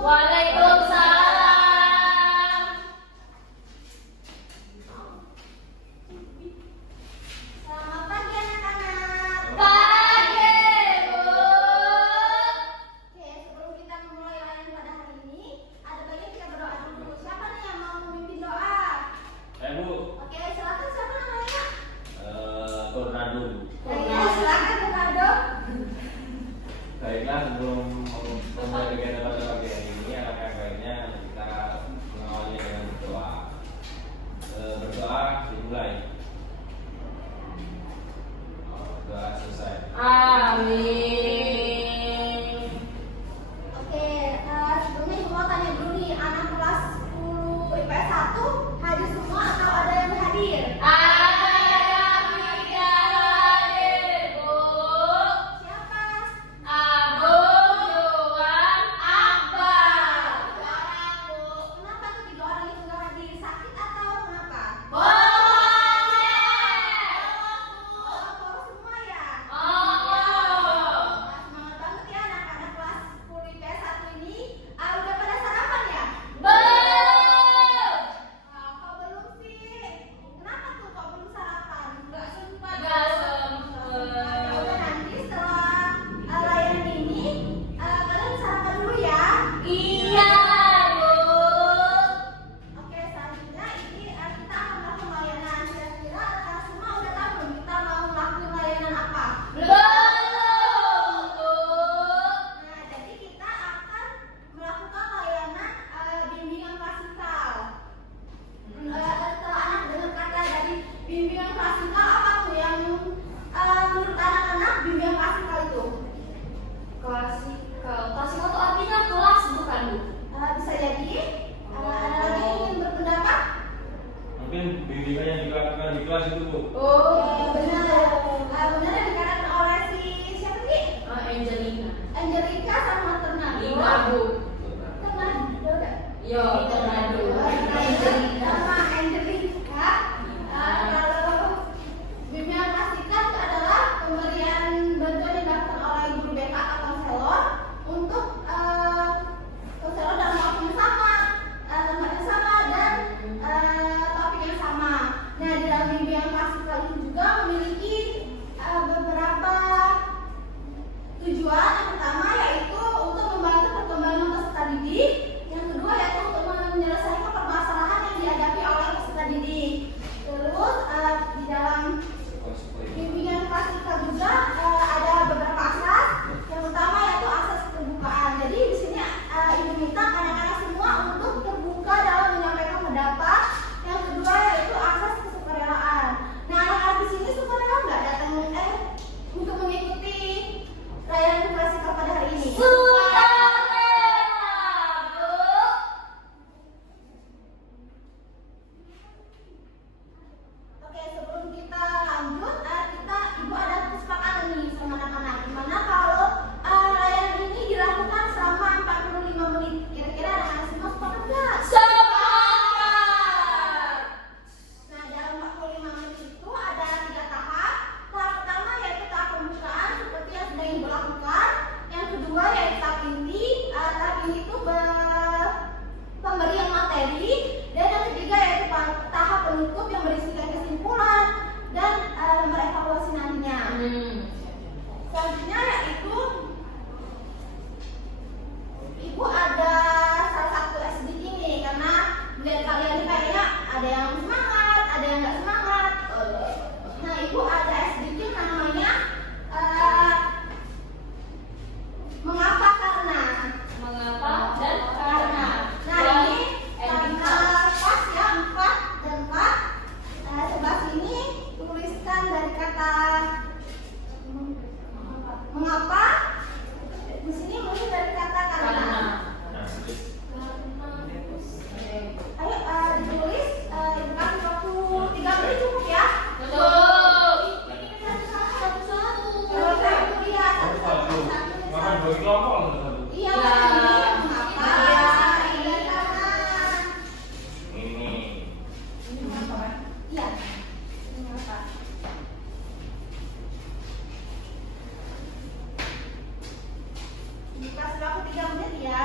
Waalaikumsalam. Selamat pagi anak-anak. Pagi, Bu. Oke, sebelum kita memulai layanan pada hari ini, ada baiknya kita berdoa dulu. Siapa nih yang mau memimpin doa? Bu. Oke, silakan, siapa namanya? Tornado. Ya, silakan Bernardo. Baiklah, sebelum memulai kegiatan pada pagi hari ini, alangkah baiknya kita mengawalinya dengan berdoa. Berdoa dimulai. Doa selesai. Amin. Oke, sebelumnya ibu mau tanya dulu nih, anak kelas 10 IPS 1 hadir semua atau ada yang hadir? Ada yang tidak hadir, Bu. Siapa? Abu Yuwan Akbar. Tiga orang, Bu. Kenapa tuh tiga orang itu nggak hadir? Sakit atau kenapa? Boleh. Oh, polos semua ya? Oh. Semangat banget ya anak-anak kelas 10 IPS 1 ini. Udah pada sarapan ya? Belum. Kok belum sih? Kenapa tuh kok belum sarapan? Nggak sempat. Nggak Ya sempet. udah, nanti setelah layanan ini kalian sarapan dulu ya. Iya, Bu. Oke, selanjutnya ini kita akan melakukan layanan. Kira-kira semua udah tahu belum kita mau ngelakuin layanan apa? Belum, Bu. Nah, jadi kita akan melakukan layanan bimbingan klasikal. Setelah anak dengar kata dari bimbingan klasikal, apa tuh yang menurut anak-anak bimbingan klasikal itu? Klasikal itu artinya kelas, bukan, Bu? Bisa jadi. Ada lagi yang ingin berpendapat? Mungkin bimbingan yang dilakukan di kelas itu, Bu. Benar. Benar yang dikatakan oleh si siapa sih? Angelina. Angelica sama Ternado. Lima, Bu. Ternado udah. Yo, Tornado. Sama Angelica. Kalau bimbingan klasikal itu adalah pemberian bantuan yang dilakukan oleh guru BK atau konselor untuk konselor dalam waktu yang sama, tempat yang sama, dan topik yang sama. Nah, di dalam bimbingan klasikal itu juga memiliki beberapa tujuan. Yang pertama yaitu untuk membantu perkembangan peserta didik. Yang kedua yaitu untuk menyelesaikan permasalahan yang dihadapi oleh peserta didik. Terus di dalam bimbingan klasikal juga ada beberapa asas. Yang pertama yaitu asas keterbukaan. Jadi di sini ibu minta anak-anak semua untuk terbuka dalam menyampaikan pendapat. Yang kedua yaitu asas kesukarelaan. Nah, anak-anak di sini sukarela nggak datang untuk mengikuti layanan klasikal pada hari ini? Sukarela, Bu. Oke, sebelum kita lanjut, ibu ada kesepakatan nih sama anak-anak. Gimana kalau layanan ini dilakukan selama 45 menit? Kira-kira anak-anak semua sepakat nggak? Semangat. Nah, dalam 45 menit itu ada 3 tahap. Tahap pertama yaitu tahap pembukaan seperti yang sedang ibu lakukan. Yang kedua yaitu tahap inti. Tahap inti itu pemberian materi. Dan yang ketiga yaitu tahap penutup yang berisikan kesimpulan dan lembar evaluasi nantinya. Selanjutnya yaitu ibu ada salah satu SDG nih, karena melihat kalian ini kayaknya ada yang semangat, ada yang nggak semangat. Nah, ibu ada SDG namanya mengapa karena. Mengapa dan Karena. Nah, ini pas ya 4 dan 4. Sebelah sini tuliskan dari kata mengapa. Di sini mungkin dari kata karena. Nah, Ayo ditulis, ibu kasih waktu 3 menit cukup ya. Betul. Satu-satu. Kalau satu iya, satu. Makan satu. 2 kelompok satu. Iya, Ya. ini mengapa? Ini karena. Ini. Iya. Mengapa? Dikasih waktu 3 menit ya.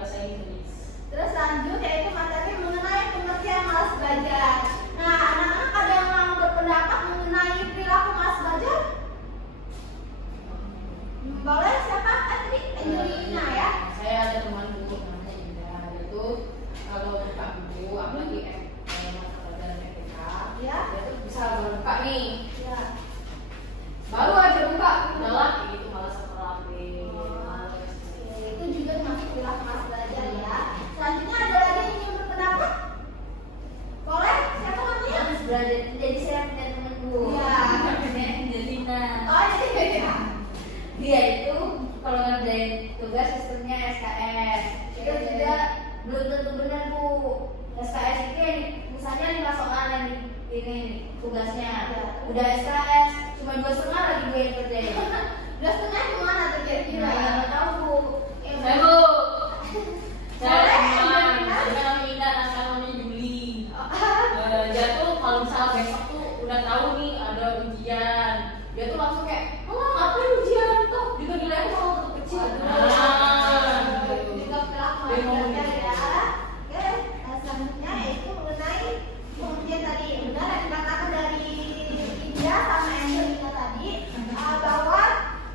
bahasa Inggris. Terus lanjut yaitu materi mengenai pengertian malas belajar. Nah, anak-anak ada yang mau berpendapat mengenai perilaku malas belajar? Boleh, siapa? Tadi Angelina ya. Saya ada temanku namanya Indah, dia tuh kalau buka buku apalagi mata pelajaran FPK, Ya. dia tuh bisa baru buka nih, Ya. baru aja buka udah lah gitu malas rapi, males. Oke, itu juga termasuk perilaku malas belajar ya. Selanjutnya ada lagi yang ingin berpendapat? Boleh, siapa namanya? Malas belajar itu jadi saya punya temanku. Iya. Namanya Angelina. Oh, jadi ya. Dia itu kalau ngerjain tugas sistemnya SKS itu juga belum tentu benar Bu. SKS itu yang misalnya 5 soal yang ini tugasnya udah SKS cuma 2,5 lagi gue yang kerjain. 2,5 gimana tuh kira-kira? Nah, nggak tahu Bu. Saya Bu. Boleh, Saya Angelina? namanya Indah, namanya Juli. Dia tuh kalau misalnya besok tuh udah tahu nih ada ujian, dia tuh langsung kayak, oh ngapain ujian tuh? Juga nilainya kalau tetap kecil. juga perilaku malas belajar ya. Oke, selanjutnya yaitu mengenai pengertian tadi. Benar yang dikatakan dari India sama Angelina tadi bahwa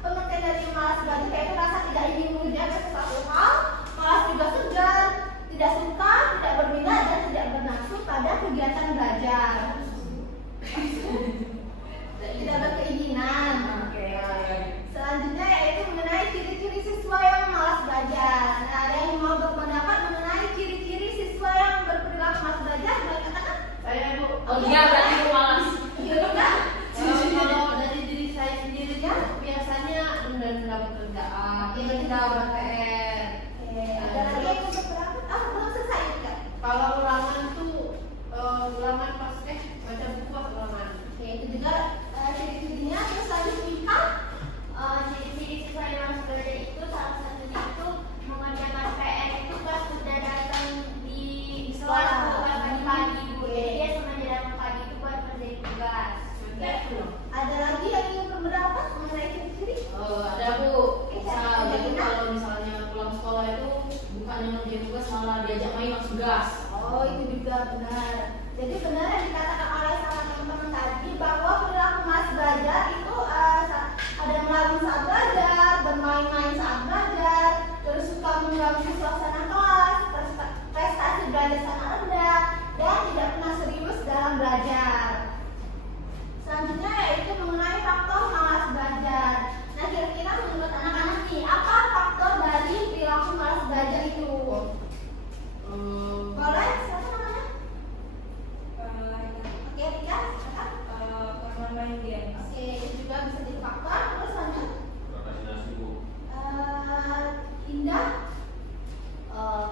pengertian dari malas belajar yaitu rasa tidak ingin mengerjakan sesuatu hal, malas juga segan, tidak suka, tidak berminat dan tidak bernafsu pada kegiatan belajar. Tidak berkeinginan. Selanjutnya yaitu mengenai ciri-ciri siswa yang malas belajar. Nah, ada yang mau berpendapat mengenai ciri-ciri siswa yang berperilaku malas belajar? Boleh katakan? Saya Bu. Oh dia berarti Bu malas. Iya kan? Kalau dari diri saya sendiri kan biasanya menunda pekerjaan, tidak buat PR. Oke, ada lagi yang mau berpendapat? Ah, belum selesai kan? Kalau ulangan tuh ulangan pas baca buku pas ulangan. Oke, itu juga ciri-cirinya. Terus lanjut Mika. Ciri-ciri siswa yang harus belajar itu salah satunya itu mengerjakan PR itu pas sudah datang di sekolah bukan pagi-pagi Bu. Jadi dia sengaja datang pagi itu buat kerjain tugas. Ada lagi yang ingin berpendapat mengenai ciri-ciri? Ada Bu. Jadi kalau misalnya pulang sekolah itu bukannya ngerjain tugas malah diajak main langsung gas. Oh, itu juga benar. Jadi benar yang dikatakan oleh sama teman-teman tadi bahwa perilaku malas belajar itu ada melamun saat belajar, bermain-main saat belajar, terus suka mengganggu suasana kelas, prestasi belajar sangat rendah, dan tidak pernah serius dalam belajar. Selanjutnya yaitu mengenai faktor malas belajar. Nah, kira-kira menurut anak-anak nih, apa faktor dari perilaku malas belajar itu? Boleh? Siapa namanya? Oke, Rika, silakan. Karena main game. Oke, itu juga bisa jadi faktor. Terus lanjut. Prokrastinasi Bu. Indah.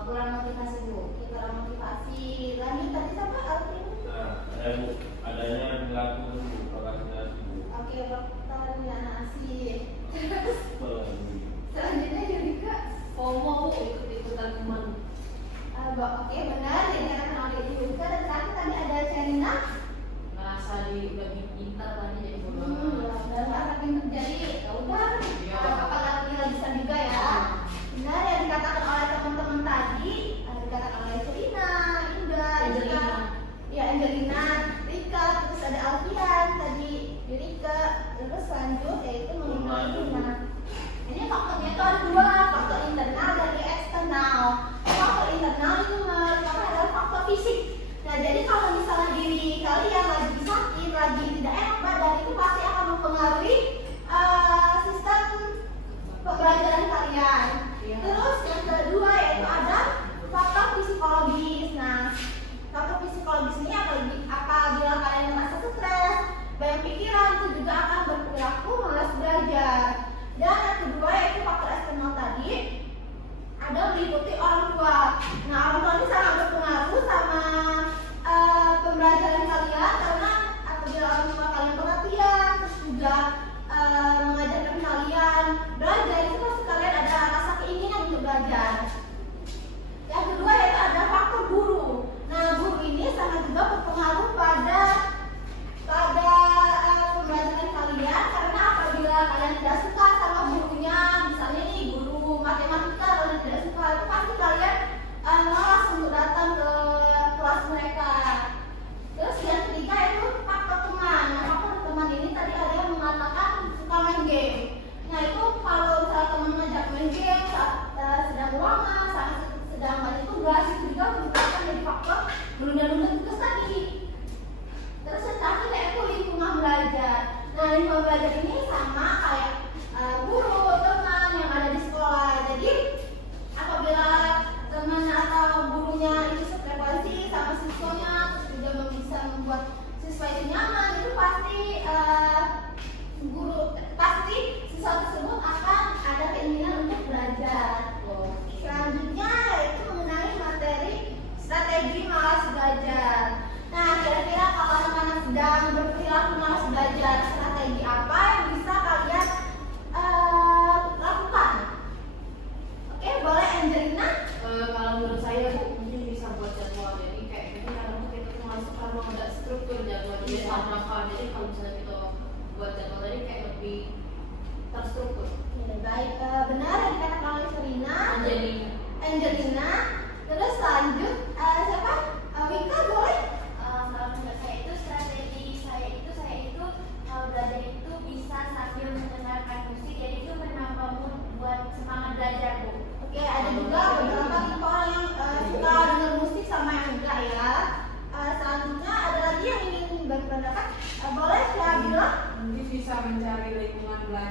Kurang motivasi Bu. Oke, kurang motivasi. Lanjut tadi siapa? Alvin. Nah, ada Bu, adanya perilaku Bu, prokrastinasi Bu. Oke, dokter nasi. Terus Apalagi? selanjutnya Yurika. FOMO Bu, ikut-ikutan teman. Oke, benar. Yang dikatakan oleh Yurika. Dan tadi ada Sherina. Ngerasa udah pintar tadi jadi bodoh. Dan akan terjadi. Ya udah. Iya. Apakah tinggal bisa juga ya? Benar yang dikatakan oleh teman-teman tadi. Dikatakan oleh Sherina, Indah, Angelina. Rika. Ya, Angelina, Rika, terus ada Alfian tadi, Yurika, terus lanjut yaitu mengenai ini faktornya itu ada dua, faktor internal dan eksternal. Faktor internal itu merupakan adalah faktor fisik. Nah, jadi kalau misalnya diri kalian lagi sakit, lagi tidak enak badan, itu pasti akan mempengaruhi sistem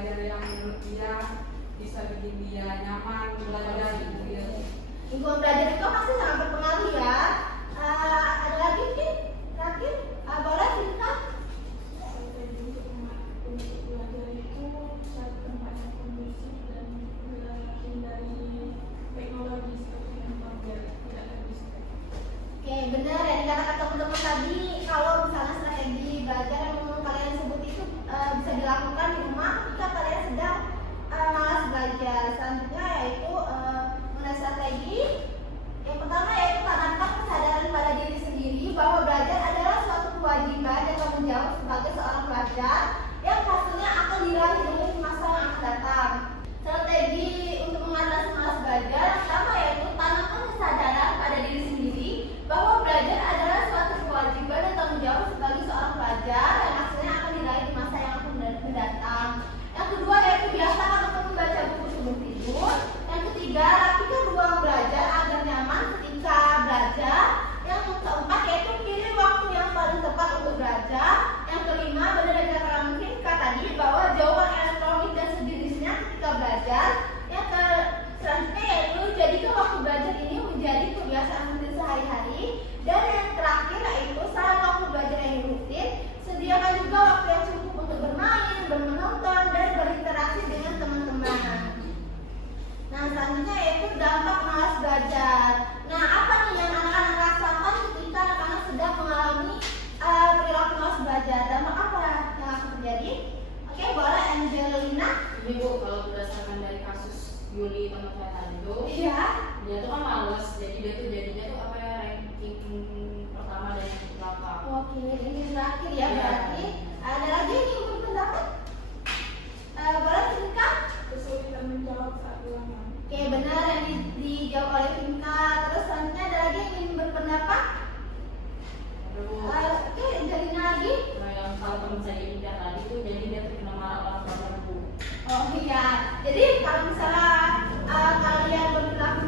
belajar yang menurut dia bisa bikin dia nyaman belajar gitu ya. Lingkungan belajar itu pasti sangat berpengaruh ya. Ada lagi mungkin terakhir, boleh cerita? Untuk belajar itu cari tempat yang kondusif dan hindari teknologi seperti handphone biar tidak terdistract. Oke, benar ya dikatakan teman-teman tadi, kalau misalnya strategi belajar yang kalian sebut itu bisa dilakukan di rumah ketika kalian sedang malas belajar. Selanjutnya yaitu mengenai strategi. Yang pertama yaitu tanamkan kesadaran pada diri sendiri bahwa belajar adalah suatu kewajiban dan tanggung jawab sebagai seorang pelajar yang hasilnya akan diraih di masa yang akan datang. Strategi untuk mengatasi malas belajar yang pertama yaitu tanamkan kesadaran pada diri sendiri bahwa belajar adalah suatu kewajiban dan tanggung jawab sebagai seorang pelajar yang hasilnya akan diraih di masa yang akan mendatang. Yang kedua yaitu biasakan untuk membaca buku sebelum tidur. Yang ketiga, rapikan ruang belajar agar nyaman ketika belajar. Yang keempat yaitu pilih waktu yang paling tepat untuk belajar. Yang kelima, benar dan kata mungkin tadi bahwa jauhkan elektronik dan sejenisnya ketika belajar. Yang selanjutnya yaitu jadikan waktu belajar ini menjadi kebiasaan rutin sehari-hari. Dan yang terakhir yaitu selain waktu belajar yang rutin, sediakan juga waktu yang cukup untuk bermain, menonton, dan berinteraksi dengan teman-teman. Nah, selanjutnya yaitu dampak malas belajar. Nah, apa nih yang anak-anak rasakan ketika anak-anak sedang mengalami perilaku malas belajar? Dampak apa yang akan terjadi? Oke, boleh Angelina. Ini Bu, kalau berdasarkan dari kasus Yuli teman saya tadi itu, Iya. dia tuh kan males, jadi dia tuh jadinya tuh apa ya, ranking pertama dan yang belakang. Oke, ini terakhir ya Iya. berarti. Ada lagi yang ingin berpendapat? Boleh Finka? Kesulitan menjawab saat ulangan. Oke, benar yang dijawab oleh Finka. Terus selanjutnya ada lagi yang ingin berpendapat? Terus, Oke, Angelina lagi. nah yang kalau teman saya ini dia tadi tuh, jadi dia tuh kena marah orang tuanya Bu. Oh iya, jadi kalau misalnya kalian berperilaku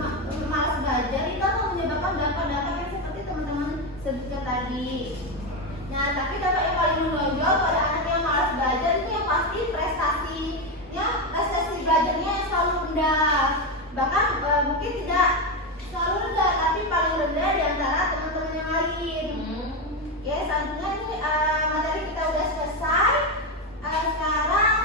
malas belajar itu akan menyebabkan dampak-dampak yang seperti teman-teman sebutkan tadi. Nah, tapi dampak yang paling menonjol pada anak yang malas belajar itu yang pasti prestasi belajarnya yang selalu rendah. Bahkan mungkin tidak selalu rendah, tapi paling rendah di antara teman-teman yang lain. Ya, selanjutnya ini materi kita udah selesai. Sekarang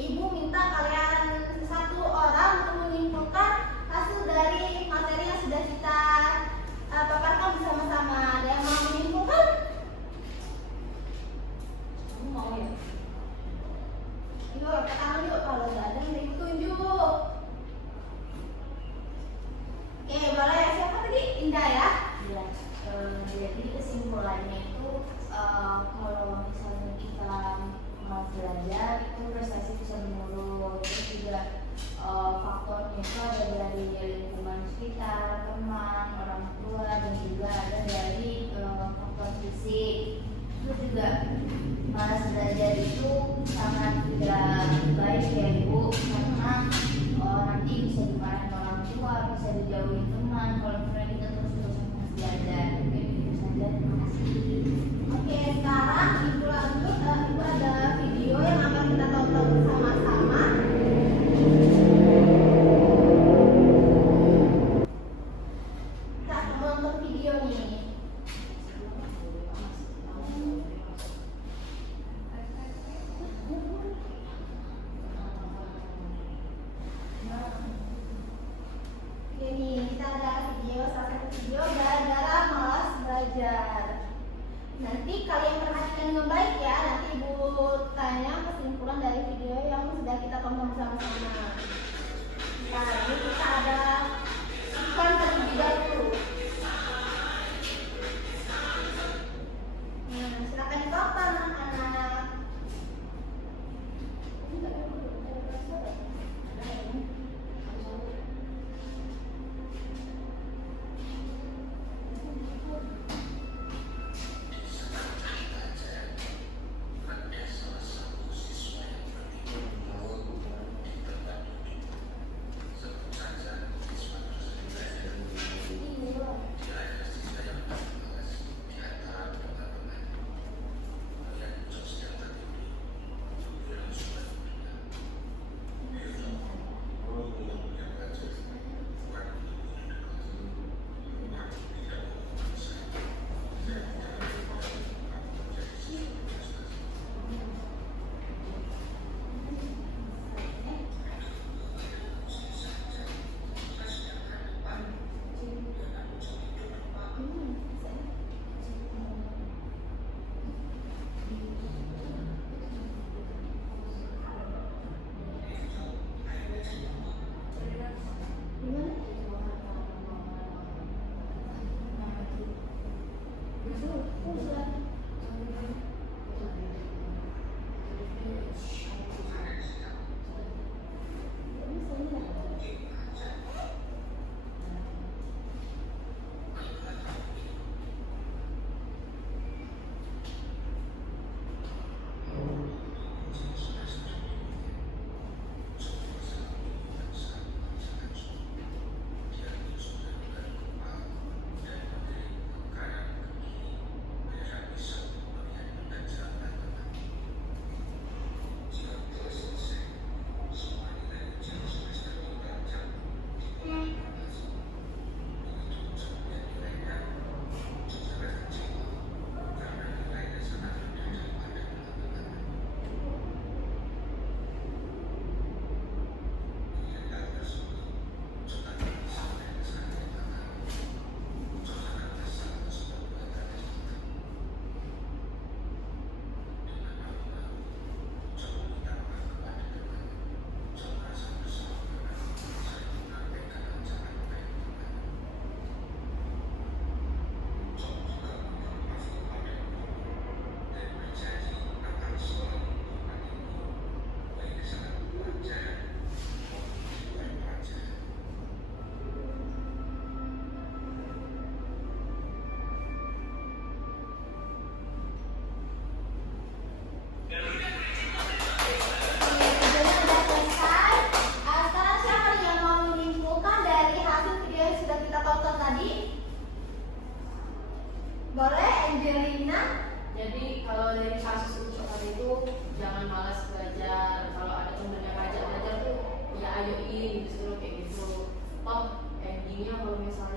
Ibu minta kalian satu orang untuk menyimpulkan hasil dari materi yang sudah kita paparkan bersama-sama. Ada yang mau menyimpulkan? Kamu mau ya? Yuk, tangan yuk. Kalau nggak ada yang tunjuk. Oke, boleh. Siapa tadi? Indah ya? Ya, jadi kesimpulannya itu kalau misalnya kita mau belajar itu prestasi bisa menurun. Terus juga faktornya itu ada dari lingkungan sekitar, teman, orang tua, dan juga ada dari faktor fisik. Terus juga malas belajar itu sangat tidak baik ya Ibu, karena nanti bisa dimarahin orang tua, bisa dijauhin teman kalau misalnya kita terus-terusan malas belajar. Mungkin itu saja, terima kasih. Oke, sekarang Ibu lanjut. Ibu ada video yang akan kita tonton bersama-sama. Kita akan menonton video nih. Oke nih, kita ada video, salah satu video gara-gara malas belajar. Nanti kalian perhatikan dengan baik ya. Nanti Ibu tanya kesimpulan dari video yang sudah kita tonton bersama-sama. Nah, ini kita ada iklan terlebih dahulu. Nah, silakan ditonton anak-anak.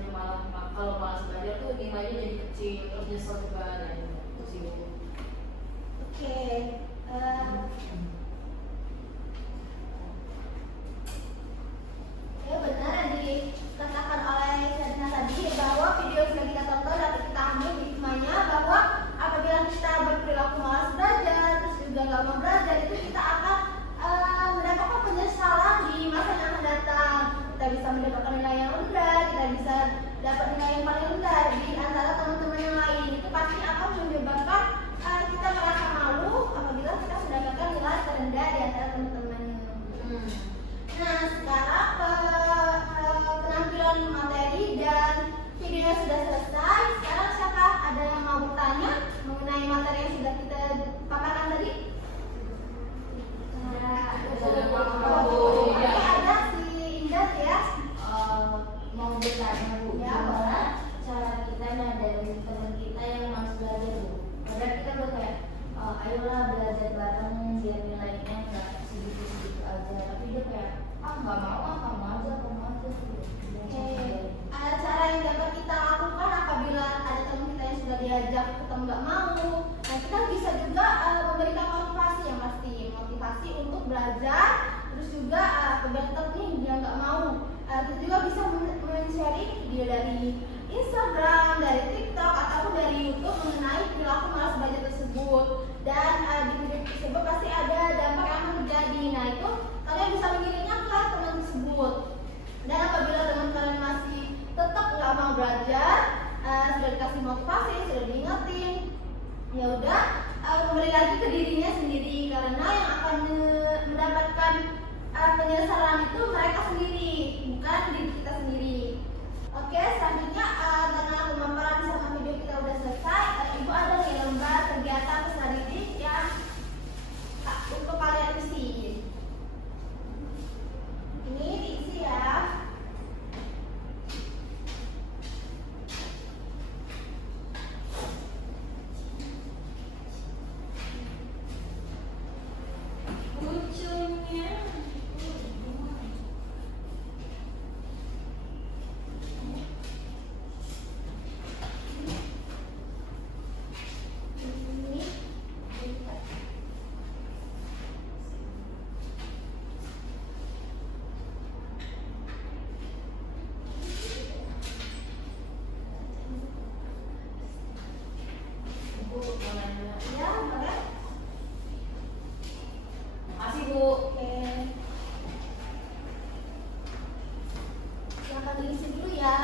misalnya kalau malas belajar tuh nilainya jadi kecil, terus nyesel juga dan terus itu. Oke. Ya benar yang dikatakan oleh Sadina tadi bahwa video yang sudah kita tonton dapat kita ambil hikmahnya bahwa apabila kita berperilaku malas belajar terus juga nggak mau belajar itu kita akan mendapatkan penyesalan di masa yang akan datang. Kita bisa mendapatkan nilai yang rendah, kita bisa dapat nilai yang paling rendah di antara teman-teman yang lain. Itu pasti akan menyebabkan kita merasa malu apabila kita mendapatkan nilai terendah di antara teman-temannya. Nah, sekarang penampilan materi dan videonya sudah selesai. Sekarang siapa ada yang mau bertanya mengenai materi yang sudah kita paparkan tadi? Oke, ada si Indah ya. Mau bertanya Bu, Ya, gimana cara kita nyadarin teman kita yang masih belajar Bu? Padahal kita udah kayak, ayolah belajar bareng biar nilainya nggak segitu-segitu aja. Tapi dia kayak, nggak mau, kamu aja. Oke, ada cara yang dapat kita lakukan apabila ada teman kita yang sudah diajak tetap nggak mau. Nah, kita bisa juga memberikan motivasi yang pasti, motivasi untuk belajar. Terus juga apabila tetap nih dia nggak mau, kita juga bisa men-sharing video dari Instagram, dari TikTok ataupun dari YouTube mengenai perilaku malas belajar tersebut. Dan di video tersebut pasti ada dampak yang akan terjadi. Nah, itu kalian bisa mengirimnya ke teman tersebut. Dan apabila teman kalian masih tetap nggak mau belajar, sudah dikasih motivasi, sudah diingetin, ya udah kembali lagi ke dirinya sendiri karena yang akan mendapatkan penyesalan itu mereka sendiri, bukan diri kita sendiri. Oke, selanjutnya karena pemaparan sama video kita udah selesai, Ibu ada nih lembar kegiatan peserta didik yang untuk kalian isi. Ini diisi ya. Lucunya. Bu, mau nanya. Ya, boleh. Makasih Bu. Oke. Silakan diisi dulu ya.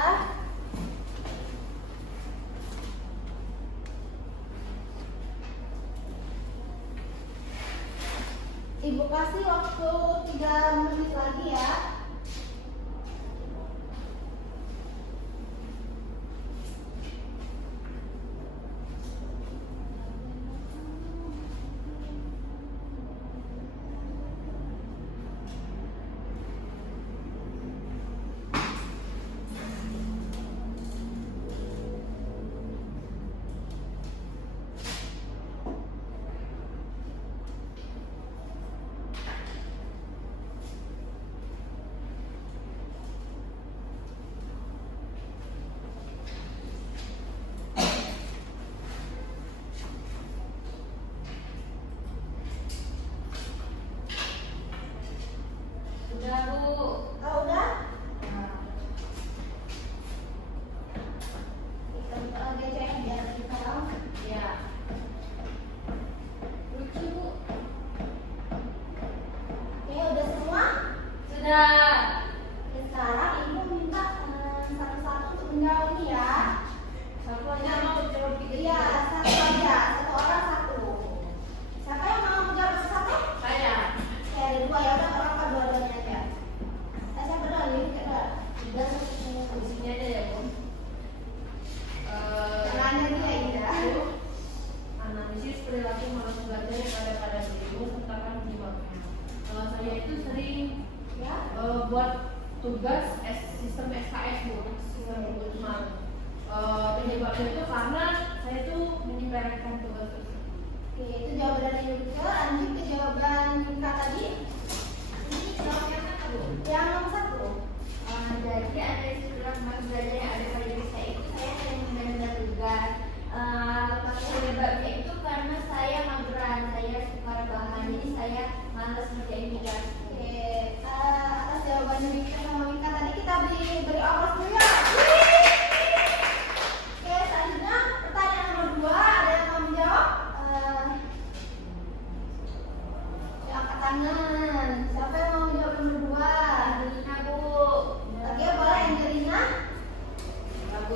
Ibu kasih waktu 3 menit lagi ya. Udah Bu. Udah? Kita buka lagi aja ya biar kita tahu. Ya. Lucu Bu. Oke, udah semua? Sudah. Dan sekarang Ibu minta satu-satu untuk menjawab ini ya. Satu aja mau jawab gitu. Iya, satu aja, satu orang satu. Siapa yang mau menjawab satu? Saya. Oke, ada dua ya, udah orang apa dua-duanya aja. Siapa dulu? Ini kita. Udah di sini aja ya Bu. Jangan dia Indah. Analisis perilaku malas belajar pada dirimu serta penyebabnya. Kalau saya itu sering Ya. buat tugas sistem SKS Bu, sistem kebutuhan. Penyebabnya itu karena saya tuh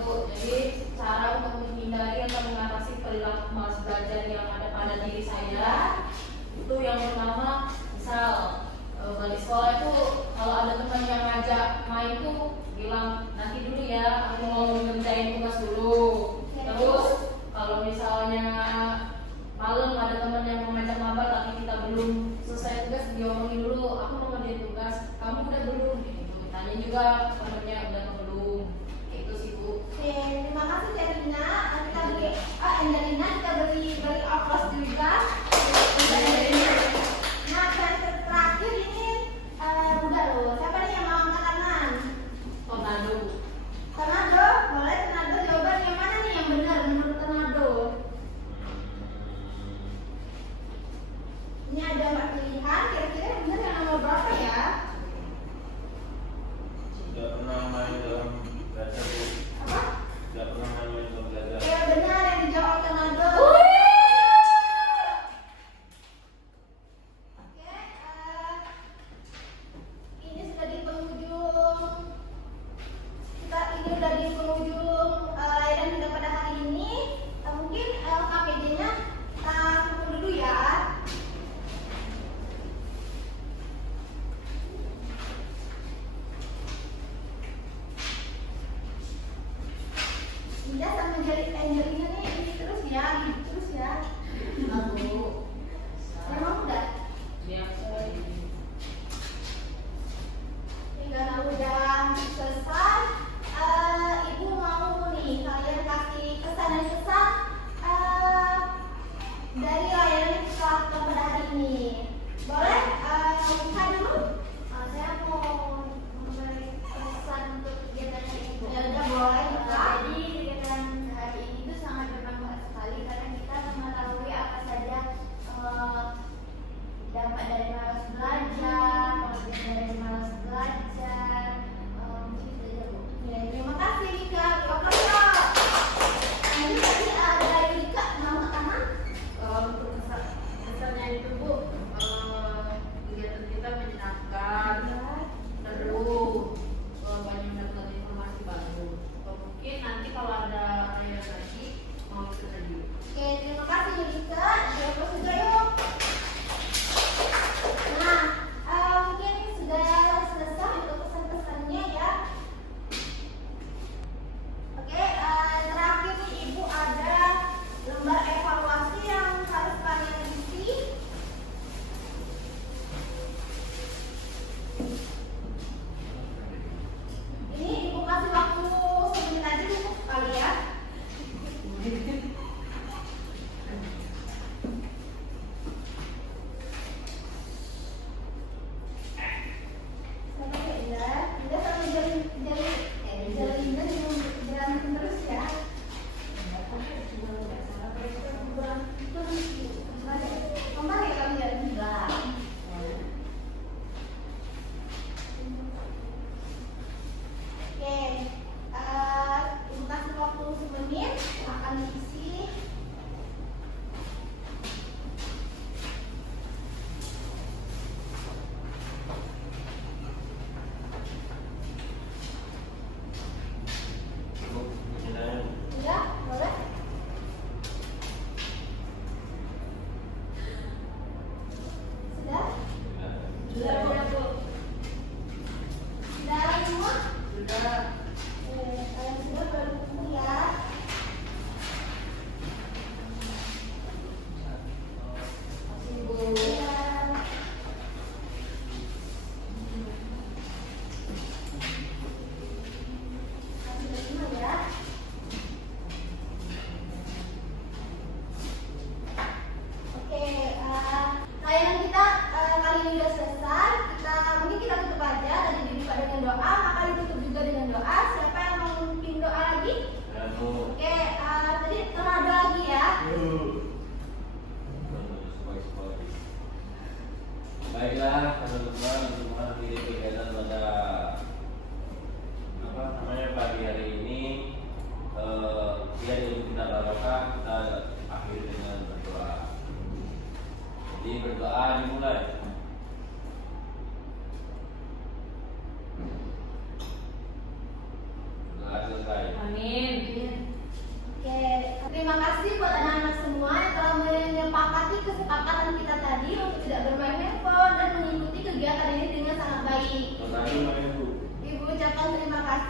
Jadi cara untuk menghindari atau mengatasi perilaku malas belajar yang ada pada diri saya itu yang pertama, misal balik sekolah itu kalau ada teman yang ngajak main tuh bilang nanti dulu ya, aku mau ngerjain tugas dulu. Terus kalau misalnya malam ada teman yang mengajak mabar tapi kita belum selesai tugas, diomongin dulu, aku mau ngerjain tugas, kamu udah belum? Gitu. Tanya juga temennya udah atau belum. Itu sih Bu. Oke, terima kasih Teh Rina. Kita beri Angelina, kita beri aplaus juga. Nah, dan terakhir ini udah loh. Siapa nih yang mau angkat tangan? Tornado. Tornado, boleh Tornado jawaban yang mana nih yang benar menurut Tornado? Ini ada 4 pilihan, kira-kira yang benar yang nomor berapa ya? Tidak pernah main dalam belajar. Apa? Tidak pernah main dalam belajar. Ya benar yang dijawab Tornado. Oke, ini sudah di penghujung. Ini udah di penghujung layanan kita pada hari ini. Mungkin KPD-nya kumpul dulu ya. Iya, sama jari Angelina nih ini terus ya, gitu terus ya. Aku. Emang udah? Biasa ini. Ini karena udah selesai, Ibu mau nih kalian kasih pesan dan kesan dari layanan sekolah pada hari ini. Boleh? Buka dulu. Saya mau memberi pesan untuk kegiatan ini. Ya udah boleh buka. Jadi kegiatan hari ini itu sangat bermanfaat sekali karena kita mengetahui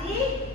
nanti